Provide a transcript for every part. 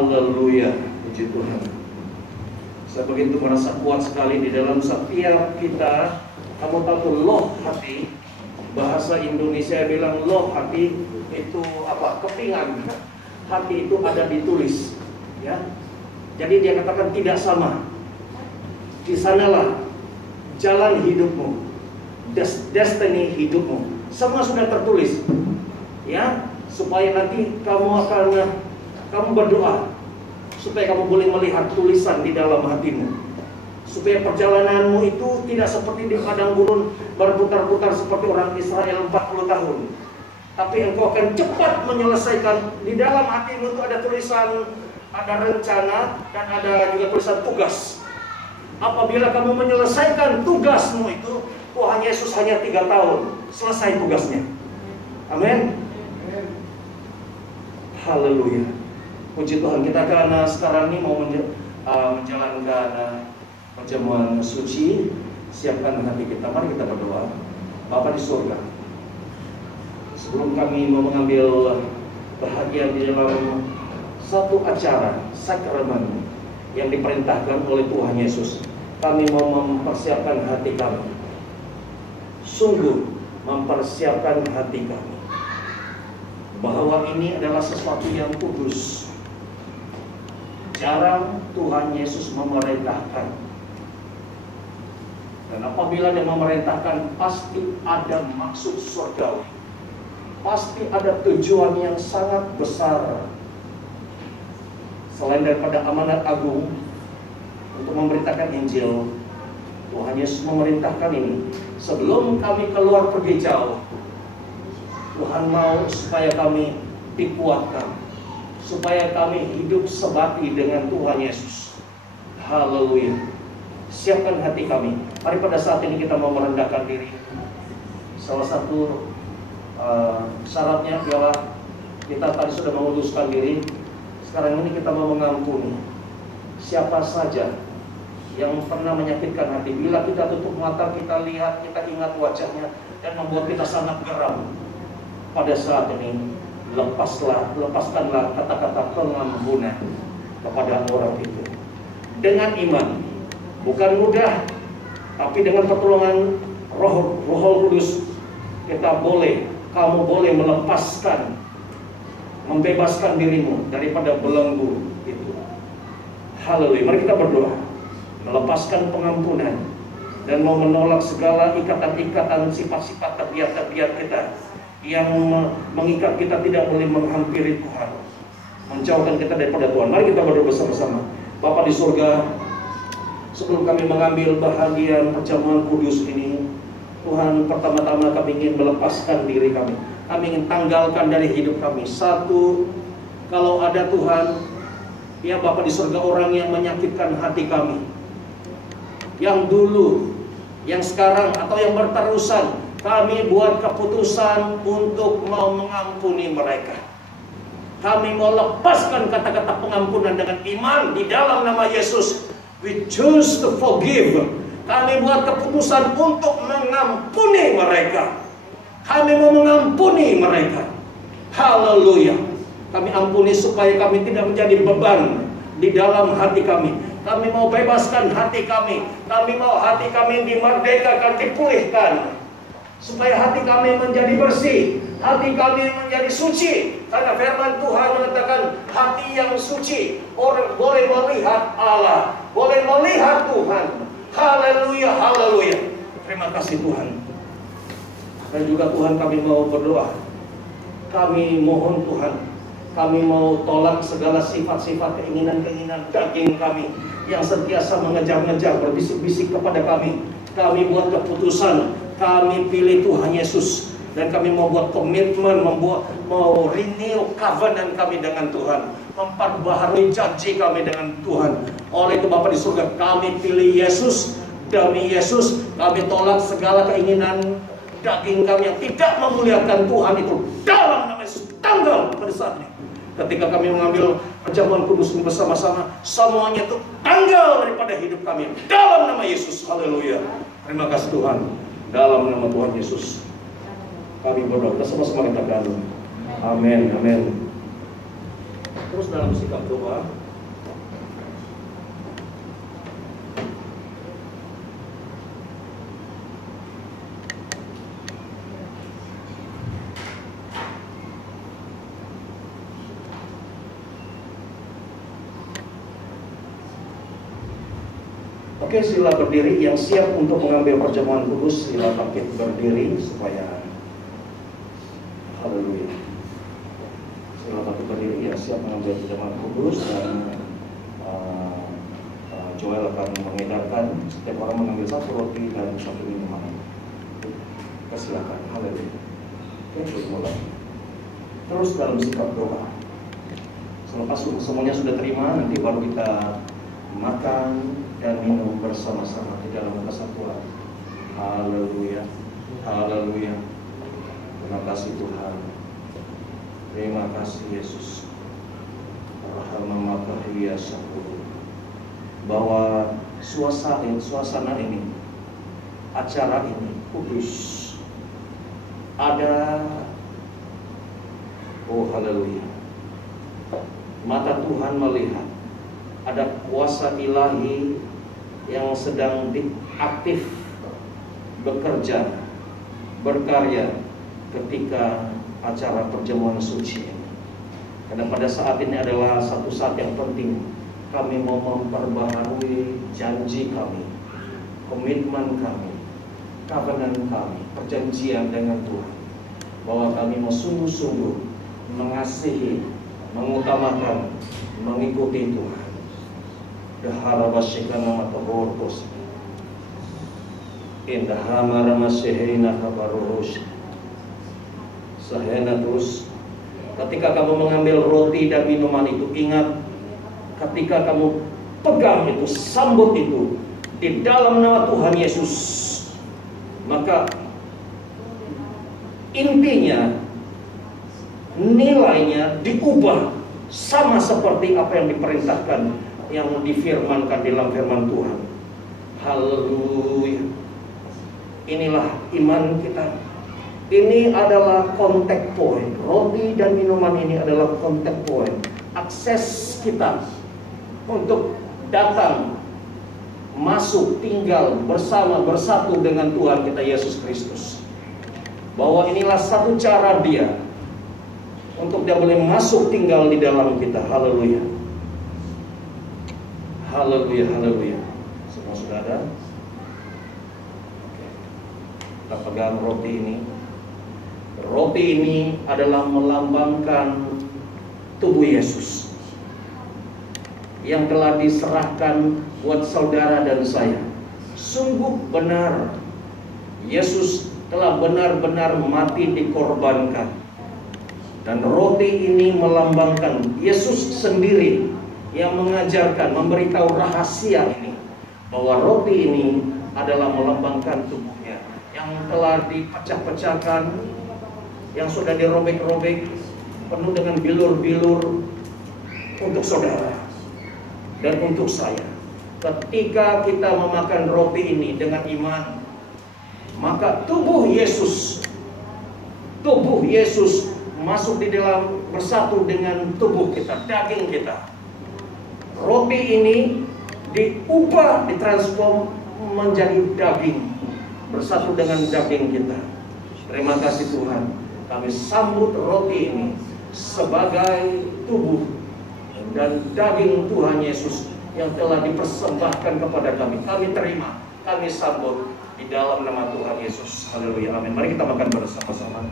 Haleluya, puji Tuhan. Saya begitu merasa kuat sekali di dalam setiap kita. Kamu tahu loh hati, bahasa Indonesia bilang loh hati itu apa? Kepingan. Hati itu ada ditulis, ya. Jadi dia katakan tidak sama. Di sanalah jalan hidupmu, destiny hidupmu, semua sudah tertulis, ya. Supaya nanti kamu berdoa supaya kamu boleh melihat tulisan di dalam hatimu, supaya perjalananmu itu tidak seperti di padang gurun berputar-putar seperti orang Israel 40 tahun, tapi engkau akan cepat menyelesaikan. Di dalam hatimu itu ada tulisan, ada rencana, dan ada juga tulisan tugas. Apabila kamu menyelesaikan tugasmu itu, Tuhan Yesus hanya 3 tahun selesai tugasnya. Amin. Haleluya. Puji Tuhan, kita karena sekarang ini mau menjalankan perjamuan suci. Siapkan hati kita, mari kita berdoa. Bapa di surga, sebelum kami mau mengambil bahagian di dalam satu acara sakramen yang diperintahkan oleh Tuhan Yesus, kami mau mempersiapkan hati kami. Sungguh mempersiapkan hati kami bahwa ini adalah sesuatu yang kudus. Jarang Tuhan Yesus memerintahkan, dan apabila dia memerintahkan pasti ada maksud surgawi, pasti ada tujuan yang sangat besar. Selain daripada amanat agung untuk memberitakan Injil, Tuhan Yesus memerintahkan ini sebelum kami keluar pergi jauh. Tuhan mau supaya kami dikuatkan, supaya kami hidup sebati dengan Tuhan Yesus. Haleluya. Siapkan hati kami. Mari pada saat ini kita mau merendahkan diri. Salah satu syaratnya ialah kita tadi sudah menguduskan diri. Sekarang ini kita mau mengampuni siapa saja yang pernah menyakitkan hati. Bila kita tutup mata, kita lihat, kita ingat wajahnya dan membuat kita sangat geram. Pada saat ini lepaskanlah kata-kata pengampunan kepada orang itu dengan iman. Bukan mudah, tapi dengan pertolongan Roh Kudus kamu boleh melepaskan, membebaskan dirimu daripada belenggu itu. Haleluya. Mari kita berdoa, melepaskan pengampunan dan mau menolak segala ikatan-ikatan, sifat-sifat terbiat-terbiat kita yang mengikat kita tidak boleh menghampiri Tuhan, menjauhkan kita daripada Tuhan. Mari kita berdoa bersama-sama. Bapa di surga, sebelum kami mengambil bahagian perjamuan kudus ini, Tuhan, pertama-tama kami ingin melepaskan diri kami. Kami ingin tanggalkan dari hidup kami. Satu, kalau ada Tuhan, ya Bapa di surga, orang yang menyakitkan hati kami, yang dulu, yang sekarang, atau yang berterusan, kami buat keputusan untuk mau mengampuni mereka. Kami mau lepaskan kata-kata pengampunan dengan iman di dalam nama Yesus. We choose to forgive. Kami buat keputusan untuk mengampuni mereka. Kami mau mengampuni mereka. Haleluya. Kami ampuni supaya kami tidak menjadi beban di dalam hati kami. Kami mau bebaskan hati kami. Kami mau hati kami dimerdekakan, dipulihkan, supaya hati kami menjadi bersih, hati kami menjadi suci. Karena firman Tuhan mengatakan hati yang suci, orang boleh melihat Allah, boleh melihat Tuhan. Haleluya, haleluya. Terima kasih Tuhan. Dan juga Tuhan, kami mau berdoa. Kami mohon Tuhan, kami mau tolak segala sifat-sifat keinginan-keinginan daging kami yang sentiasa mengejar-ngejar, berbisik-bisik kepada kami. Kami buat keputusan, kami pilih Tuhan Yesus, dan kami mau buat komitmen, mau renew covenant kami dengan Tuhan, memperbaharui janji kami dengan Tuhan. Oleh itu Bapa di surga, kami pilih Yesus. Demi Yesus kami tolak segala keinginan daging kami yang tidak memuliakan Tuhan itu dalam nama Yesus. Tanggal pada saat ini, ketika kami mengambil perjamuan kudus bersama-sama, semuanya itu tanggal daripada hidup kami dalam nama Yesus. Haleluya. Terima kasih Tuhan. Dalam nama Tuhan Yesus kami berdoa. Kita sama-sama katakan amin, amin. Terus dalam sikap doa, oke, sila berdiri. Yang siap untuk mengambil perjamuan kudus, sila bangkit berdiri supaya, haleluya. Sila bangkit berdiri yang siap mengambil perjamuan kudus, dan Joel akan mengedarkan setiap orang mengambil satu roti dan satu minuman. Silakan, haleluya. Oke, mulai. Terus dalam sikap doa. Selepas semuanya sudah terima, nanti baru kita makan dan minum bersama-sama di dalam kesatuan. Haleluya, haleluya. Terima kasih Tuhan. Terima kasih Yesus. Rahmanakahia syukur. Bahwa suasana ini, acara ini kudus. Ada, oh haleluya, mata Tuhan melihat. Ada kuasa ilahi yang sedang aktif bekerja, berkarya ketika acara perjamuan suci ini. Karena pada saat ini adalah satu saat yang penting. Kami mau memperbaharui janji kami, komitmen kami, covenant kami, perjanjian dengan Tuhan, bahwa kami mau sungguh-sungguh mengasihi, mengutamakan, mengikuti Tuhan. Daharabashikana matahortos Indahamaramasyihina kabaruhus Sahena. Terus ketika kamu mengambil roti dan minuman itu, ingat, ketika kamu pegang itu, sambut itu di dalam nama Tuhan Yesus, maka intinya, nilainya diubah sama seperti apa yang diperintahkan, yang difirmankan dalam firman Tuhan. Haleluya. Inilah iman kita. Ini adalah contact point. Roti dan minuman ini adalah contact point, akses kita untuk datang, masuk, tinggal bersama, bersatu dengan Tuhan kita Yesus Kristus. Bahwa inilah satu cara Dia untuk Dia boleh masuk tinggal di dalam kita. Haleluya. Haleluya, haleluya. Semua sudah ada? Oke. Kita pegang roti ini. Roti ini adalah melambangkan tubuh Yesus yang telah diserahkan buat saudara dan saya. Sungguh benar, Yesus telah benar-benar mati dikorbankan. Dan roti ini melambangkan Yesus sendiri yang mengajarkan, memberitahu rahasia ini, bahwa roti ini adalah melambangkan tubuhnya yang telah dipecah-pecahkan, yang sudah dirobek-robek, penuh dengan bilur-bilur untuk saudara dan untuk saya. Ketika kita memakan roti ini dengan iman, maka tubuh Yesus masuk di dalam, bersatu dengan tubuh kita, daging kita. Roti ini diubah, ditransform menjadi daging, bersatu dengan daging kita. Terima kasih Tuhan. Kami sambut roti ini sebagai tubuh dan daging Tuhan Yesus yang telah dipersembahkan kepada kami. Kami terima, kami sambut di dalam nama Tuhan Yesus. Haleluya, amin. Mari kita makan bersama-sama.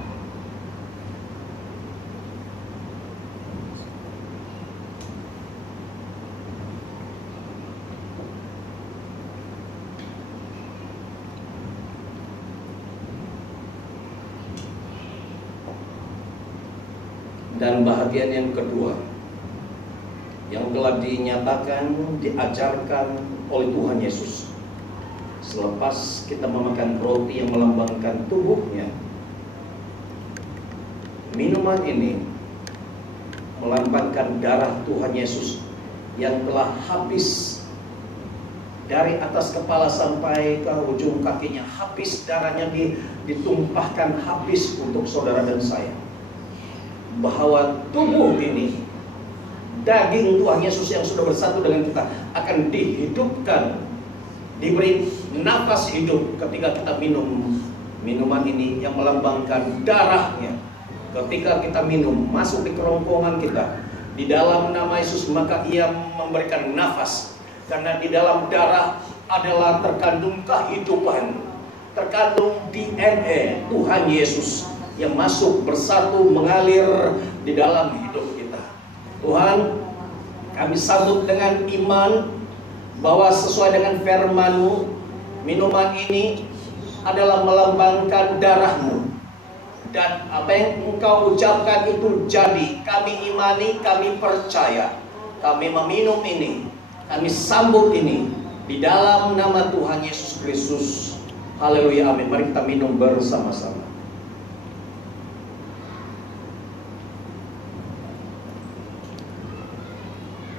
Dan bahagian yang kedua yang telah dinyatakan, diajarkan oleh Tuhan Yesus. Selepas kita memakan roti yang melambangkan tubuhnya, minuman ini melambangkan darah Tuhan Yesus yang telah habis dari atas kepala sampai ke ujung kakinya. Habis darahnya ditumpahkan habis untuk saudara dan saya. Bahwa tubuh ini daging Tuhan Yesus yang sudah bersatu dengan kita akan dihidupkan, diberi nafas hidup ketika kita minum minuman ini yang melambangkan darahnya. Ketika kita minum, masuk di kerongkongan kita, di dalam nama Yesus, maka Ia memberikan nafas. Karena di dalam darah adalah terkandung kehidupan, terkandung DNA Tuhan Yesus yang masuk bersatu mengalir di dalam hidup kita. Tuhan, kami sambut dengan iman bahwa sesuai dengan firman-Mu, minuman ini adalah melambangkan darah-Mu. Dan apa yang Engkau ucapkan itu jadi. Kami imani, kami percaya. Kami meminum ini, kami sambut ini di dalam nama Tuhan Yesus Kristus. Haleluya, amin. Mari kita minum bersama-sama.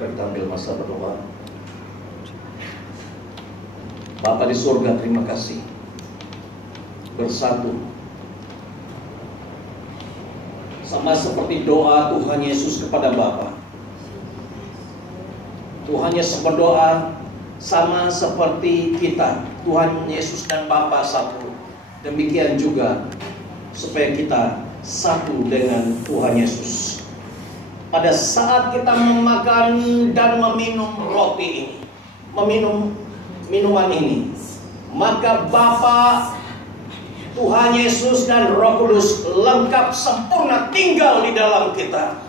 Mari kita ambil masa berdoa. Bapa di surga, terima kasih. Bersatu sama seperti doa Tuhan Yesus kepada Bapa. Tuhan Yesus berdoa sama seperti kita, Tuhan Yesus dan Bapa satu. Demikian juga supaya kita satu dengan Tuhan Yesus. Pada saat kita memakan dan meminum roti ini, meminum minuman ini, maka Bapa, Tuhan Yesus dan Roh Kudus lengkap sempurna tinggal di dalam kita.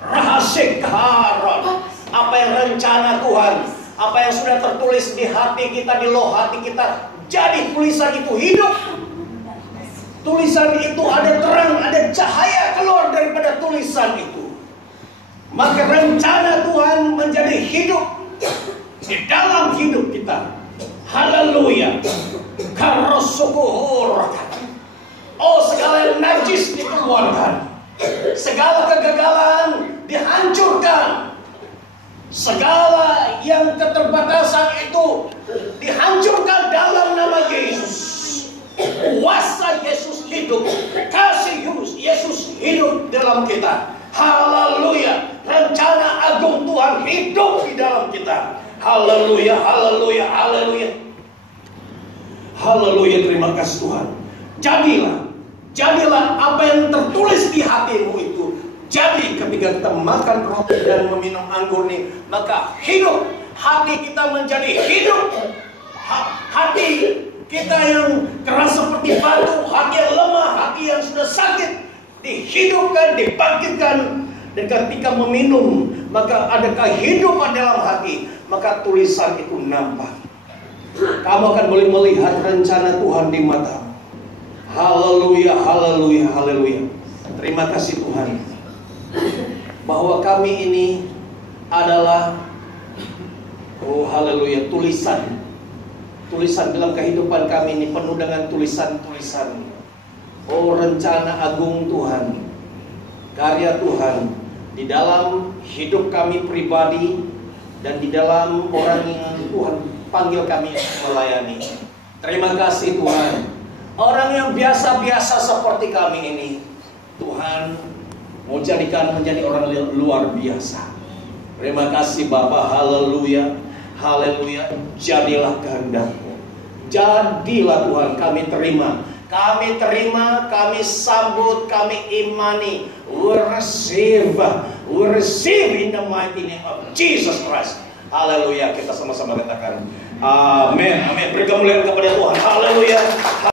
Rahasia kaharon, apa yang rencana Tuhan, apa yang sudah tertulis di hati kita, di loh hati kita, jadi tulisan itu hidup. Tulisan itu ada terang, ada cahaya keluar daripada tulisan itu. Maka rencana Tuhan menjadi hidup di dalam hidup kita. Haleluya. Karosukuhur. Oh, segala yang najis dikeluarkan, segala kegagalan dihancurkan, segala yang keterbatasan itu dihancurkan dalam nama Yesus. Kuasa Yesus hidup, kasih Yesus hidup dalam kita. Haleluya. Rencana agung Tuhan hidup di dalam kita. Haleluya, haleluya, haleluya. Haleluya, terima kasih Tuhan. Jadilah apa yang tertulis di hatimu itu. Jadi ketika kita makan roti dan meminum anggur ini, maka hidup. Hati kita menjadi hidup. Hati kita yang keras seperti batu, hati yang lemah, hati yang sudah sakit, dihidupkan, dibangkitkan. Dan ketika meminum, maka ada kehidupan dalam hati, maka tulisan itu nampak. Kamu akan boleh melihat rencana Tuhan di matamu. Haleluya, haleluya, haleluya. Terima kasih Tuhan, bahwa kami ini adalah, oh haleluya, tulisan dalam kehidupan kami ini penuh dengan tulisan-tulisan. Oh, rencana agung Tuhan, karya Tuhan di dalam hidup kami pribadi dan di dalam orang yang Tuhan panggil kami melayani. Terima kasih Tuhan. Orang yang biasa-biasa seperti kami ini, Tuhan mau jadikan menjadi orang luar biasa. Terima kasih Bapa. Haleluya, haleluya. Jadilah kehendak-Mu. Jadilah Tuhan, kami terima. Kami terima, kami sambut, kami imani. We receive in the mighty name of Jesus Christ. Haleluya, kita sama-sama katakan amin, amin. Beri kemuliaan kepada